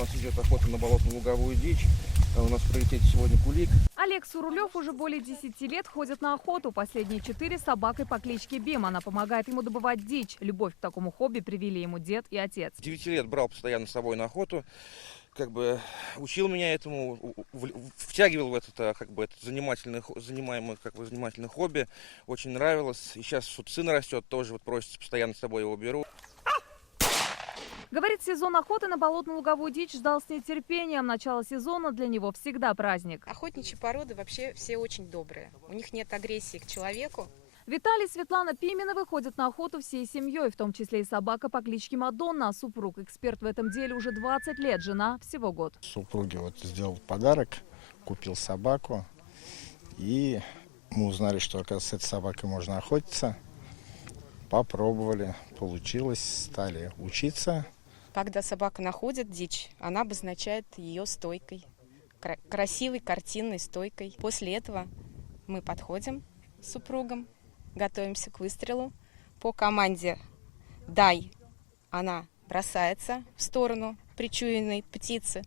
нас идет охота на болотно-луговую дичь. У нас в приоритете сегодня кулик. Олег Сурулев уже более 10 лет ходит на охоту. Последние 4 с собакой по кличке Бим. Она помогает ему добывать дичь. Любовь к такому хобби привили ему дед и отец. 9 лет брал постоянно с собой на охоту. Учил меня этому, втягивал в это, это занимаемое хобби. Очень нравилось. И сейчас сын растет, тоже просится, постоянно с собой его беру. Говорит, сезон охоты на болотно-луговую дичь ждал с нетерпением. Начало сезона для него всегда праздник. Охотничьи породы вообще все очень добрые. У них нет агрессии к человеку. Виталий и Светлана Пименовы ходят на охоту всей семьей, в том числе и собака по кличке Мадонна. Супруг эксперт в этом деле уже 20 лет, жена всего год. Супруге сделал подарок, купил собаку. И мы узнали, что, оказывается, с этой собакой можно охотиться. Попробовали, получилось, стали учиться. Когда собака находит дичь, она обозначает ее стойкой. Красивой, картинной стойкой. После этого мы подходим с супругом, готовимся к выстрелу. По команде «дай» она бросается в сторону причуянной птицы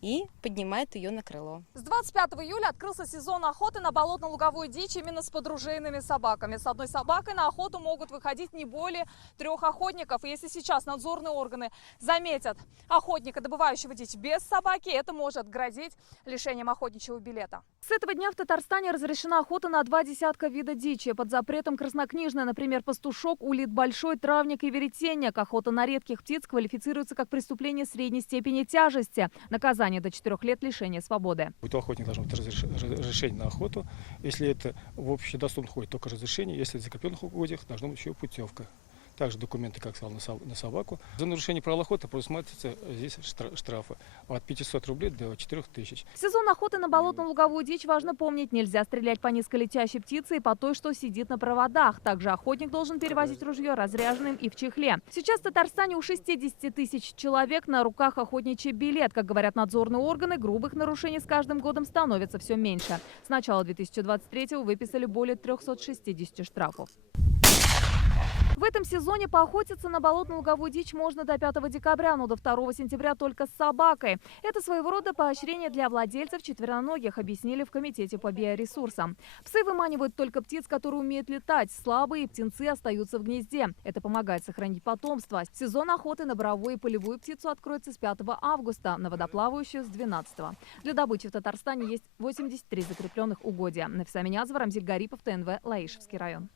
и поднимает ее на крыло. С 25 июля открылся сезон охоты на болотно-луговую дичь именно с подружейными собаками. С одной собакой на охоту могут выходить не более 3 охотников. И если сейчас надзорные органы заметят охотника, добывающего дичь без собаки, это может грозить лишением охотничьего билета. С этого дня в Татарстане разрешена охота на 2 десятка вида дичи. Под запретом краснокнижная, например, пастушок, улит большой, травник и веретенник. Охота на редких птиц квалифицируется как преступление средней степени тяжести. Наказание до 4 лет лишения свободы. У охотника должно быть разрешение на охоту. Если это в общедоступных угодьях, только разрешение. Если в закрепленных угодьях, должна быть еще путевка. Также документы, как сказал, на собаку. За нарушение правил охоты предусматриваются здесь штрафы от 500 рублей до 4000. В сезон охоты на болотно-луговую дичь важно помнить: нельзя стрелять по низколетящей птице и по той, что сидит на проводах. Также охотник должен перевозить ружье разряженным и в чехле. Сейчас в Татарстане у 60 тысяч человек на руках охотничий билет. Как говорят надзорные органы, грубых нарушений с каждым годом становится все меньше. С начала 2023-го выписали более 360 штрафов. В этом сезоне поохотиться на болотно-луговую дичь можно до 5 декабря, но до 2 сентября только с собакой. Это своего рода поощрение для владельцев четвероногих, объяснили в комитете по биоресурсам. Псы выманивают только птиц, которые умеют летать. Слабые птенцы остаются в гнезде. Это помогает сохранить потомство. Сезон охоты на боровую и полевую птицу откроется с 5 августа, на водоплавающую с 12. Для добычи в Татарстане есть 83 закрепленных угодья. Нафиса Минязова, Рамзиль Гарипов, ТНВ, Лаишевский район.